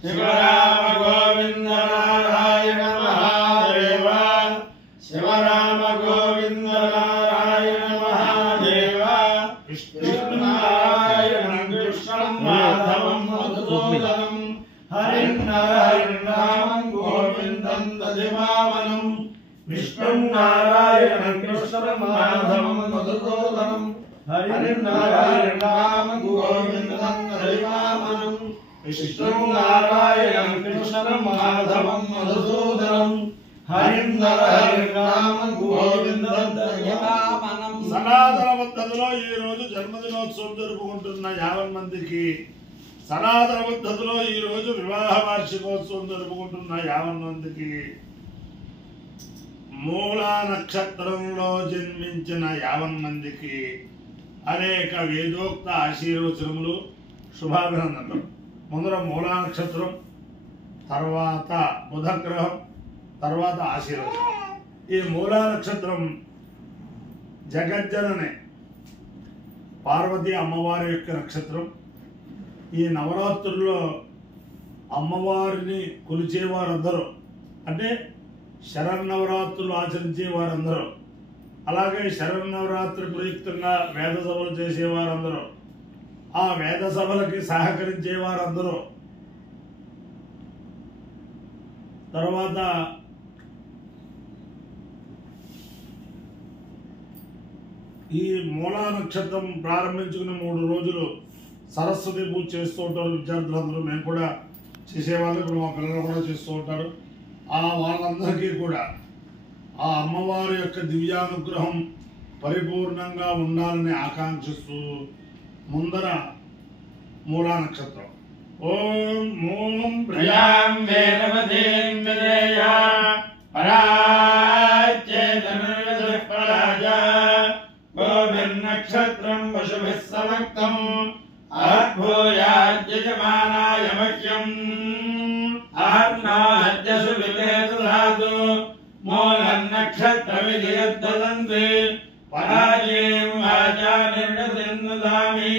शिवराम गोविंद नारायण महादेव शिवराम गोविंद नारायण महादेव विष्णु नारायण कृष्णं माधवं मधुसूदनं हरिं नारायणं गोविन्दं दधिमावनं विष्णु नारायण कृष्णं माधवं मधुसूदनं हरिं नारायणं गोविन्दं दधिमावनं विष्णु नारायण कृष्ण माधवं मधुसूदनं हरिं नारायणं गोविन्दं दधिमावनं। సనాతన పద్ధతిలో ఈ రోజు జన్మదినోత్సవం జరుపుకుంటున్న 50 మందికి, సనాతన పద్ధతిలో ఈ రోజు వివాహ వార్షికోత్సవం జరుపుకుంటున్న 50 మందికి, మూలా నక్షత్రంలో జన్మించిన 50 మందికి అనేక వేదోక్త ఆశీర్వచనములు, శుభాభినందనలు. ముందర మూలా నక్షత్రం, తర్వాత బుధగ్రహం, తర్వాత ఆశీర్వచనం. ఈ మూలా నక్షత్రం జగజ్జనని పార్వతీ అమ్మవారి యొక్క నక్షత్రం. ఈ నవరాత్రుల్లో అమ్మవారిని కొలిచే వారందరూ, అంటే శరన్నవరాత్రులు ఆచరించే వారందరూ, అలాగే శరన్నవరాత్రి ప్రయుక్తంగా వేద సభలు చేసేవారందరూ, ఆ వేద సభలకి సహకరించే వారందరూ, తర్వాత ఈ మూలా నక్షత్రం ప్రారంభించుకున్న 3 రోజులు సరస్వతి పూజ చేస్తూ ఉంటారు విద్యార్థులందరూ. మేము కూడా చేసేవాళ్ళు, ఇప్పుడు మా పిల్లలు కూడా చేస్తూ ఉంటారు. ఆ వాళ్ళందరికీ కూడా ఆ అమ్మవారి యొక్క దివ్యానుగ్రహం పరిపూర్ణంగా ఉండాలని ఆకాంక్షిస్తూ ముందర మూలా నక్షత్రం. ఓం మూలం ప్రియాం వేదవతీం విదేయ పరాచేతనుర్విదుఃపరాజ గోభిర్నక్షత్రం పశుభిः సమక్తం ఆర్భూయాద్యజమానాయ మహ్యం ఆర్నాద్యసు విదేతు ధాతు మూలన్నక్షత్రమిధియద్దదంతి పరాజేం వాచా నిర్ణతిర్నదామి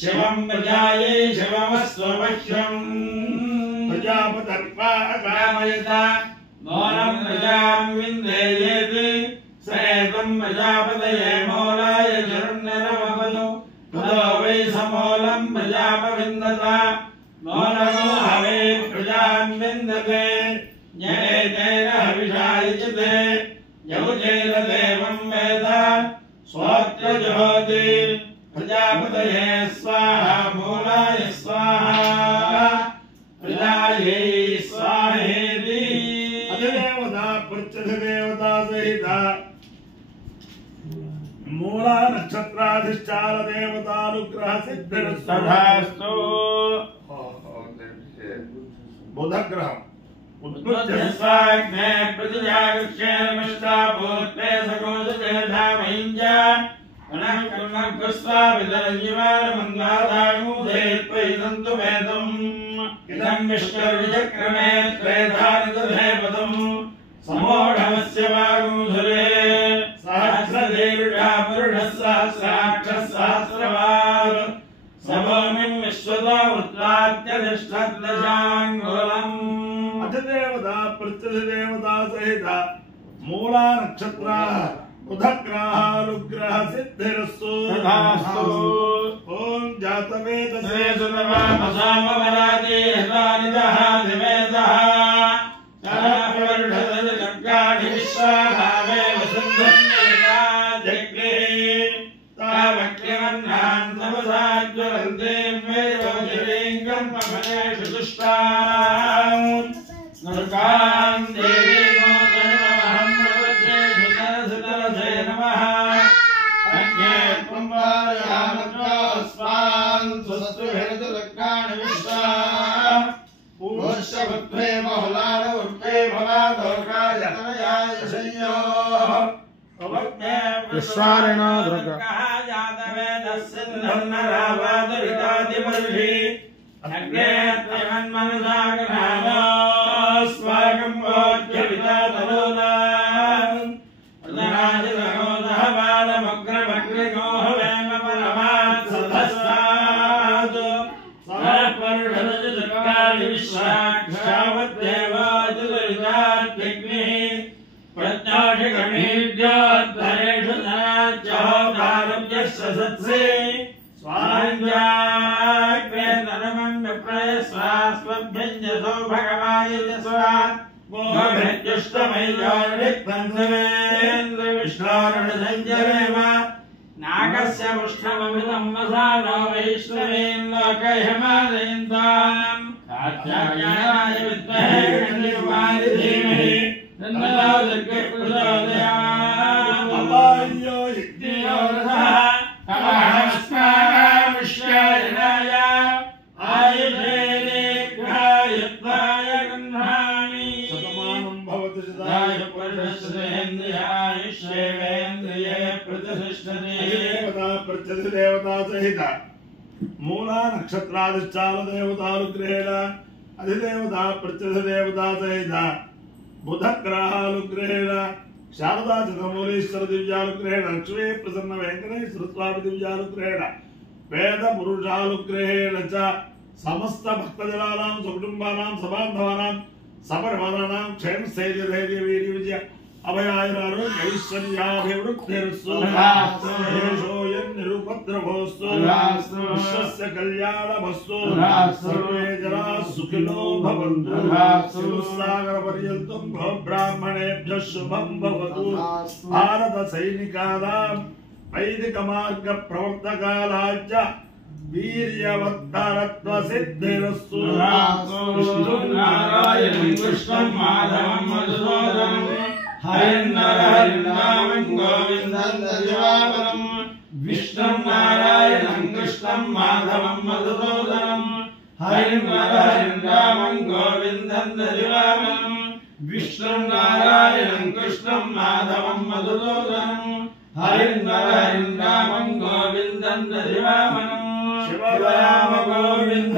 శివం ప్రజాయై శివమస్వమహ్యం ప్రజాపతర్పాగామయత మూలం ప్రజాం విందేయేతి సేతం ప్రజాపతయే మూలాయ జరుణ్యరమవదు తదో వై సమూలం ప్రజాపవిందత మూలమో హవే ప్రజాం విందతే జ్ఞేతేన హవిషాయిచితే యౌజైన దేవం వేద స్వాత్రజోతి ప్రజాపతయే స్వాహా మూలాయ స్వాహా ప్రజాయై స్వాహేతి. అధిదేవత ప్రత్యధిదేవత సహిత మూలా నక్షత్రాధిష్టాన దేవతానుగ్రహ సిద్ధిరస్తు. బుధగ్రహం ఉద్బుద్ధస్వాగ్నే ప్రతిజాగృష్యేర్మిష్టాభూత్తే సకోశజలధామయింజ పునఃకుర్మగ్స్వావిదరజీవారమందాదాగూధేత్వైదంతు వేదం ఇదం విష్ణుర్విచక్రమే త్రేధానిదధేపదం సమోఢమస్య వాగూధురే సహస్రదేవిడా పురుషः సహస్రాక్షः సహస్రవాగ్ సభూమిం విశ్వతో వృత్తాత్యధిష్ఠద్దశాంగులం. అధిదేవత ప్రత్యధిదేవత సహిత మూలా నక్షత్ర బుధగ్రహానుగ్రహ సిద్ధిరస్తు. ఓం జాతవేదసే సుతమామసామవరాజే హృదానిదః దివేదః సహస్రవర్షదజగ్గాణి విశ్వాభావే వసుంధన్యజగ్రే తావక్యవన్నాన్ తమసాజ్వలంతే వేదోజలింగం మమనేషు దుష్టాం నరకాం దేవీ నోదనమహం ప్రపద్యే సుతరసుతరసే నమః అగ్నే కుంభాయామస్వాన్ సుస్తుభిర్దుర్గాణి విశ్వా పూర్షభద్వే బహుళాన ఉర్వే భవాదోకాయ తనయాయ సంయో విశ్వారేణ దుర్గా జాతవేదస్సింధన్నరావాదరితాదివర్షి అగ్నే త్వమన్మనసాగనాస్వాగం భోజ్యవితాతలోనా ప్రదరాజనగోదః బాలమగ్రమగ్రిగోహ వేమ పరమాత్సధస్సాత్ సహపరుషదజ विश्वाक्षावद्देवाजुलरितात्यग्निः प्रत्याशिगमेभ्योद्धरेषु धनाच्योगारभ्यस्य सत्से स्वाञ्जाग्नेतरमं विप्रय स्वास्वभ्यञ्जसो भगवायुजस्वा मोहभ्यजुष्टमैजारिक्पन्दवेन्द्रविष्णोरुणसञ्जरेम नागस्य पुष्टममिदं वसानो वैष्णवेन लोकहिमालयन्ताम् कात्यायनाय विद्महे गणेशाय धीमहि तन्नो दुर्गे प्रचोदयात् अपायो यज्ञो रसः तमहस्माविश्वायनाय आयुधेनेग्रायत्वाय गन्धामि शतमानं भवति सदाय पुरुषस्येन्द्रियायुष्येवेन्द्रिये प्रतिष्ठते देवता सहित मूला नक्षत्रादिश्चाल देवतानुग्रहेण अधिदेवता प्रत्यधिदेवता सहित बुध ग्रहानुग्रहेण शारदा चतुर्मूलेश्वर दिव्यानुग्रहेण लक्ष्मी प्रसन्न वेंकटेश्वर स्वामी दिव्यानुग्रहेण वेद पुरुषानुग्रहेण च समस्त भक्तजनानां सुकुटुम्बानां सबान्धवानां सपरिवाराणां क्षेम स्थैर्य धैर्य वीर्य विजय अभयायुरारोग्यैश्वर्याभिवृद्धिर्स्तु निरुपद्रवोस्तु विश्वस्य कल्याणमस्तु सर्वे जनाः सुखिनो भवन्तु सागरपर्यन्तं ब्राह्मणेभ्यः शुभं भवतु भारत सैनिकानां वैदिकमार्ग प्रवर्तकालाच्च वीर्यवत्तरत्व सिद्धिरस्तु नारायणं कृष्णं माधवं मधुसूदनं हरिन्नारायणं गोविन्दं दिवाकरं विष्णुं नारायणं कृष्णं माधवं मधुसूदनं हरिन्नारायणं गोविन्दं दिवाकरं विष्णुं नारायणं कृष्णं माधवं मधुसूदनं हरिन्नारायणं गोविन्दं दिवाकरं शिवराम गोविन्द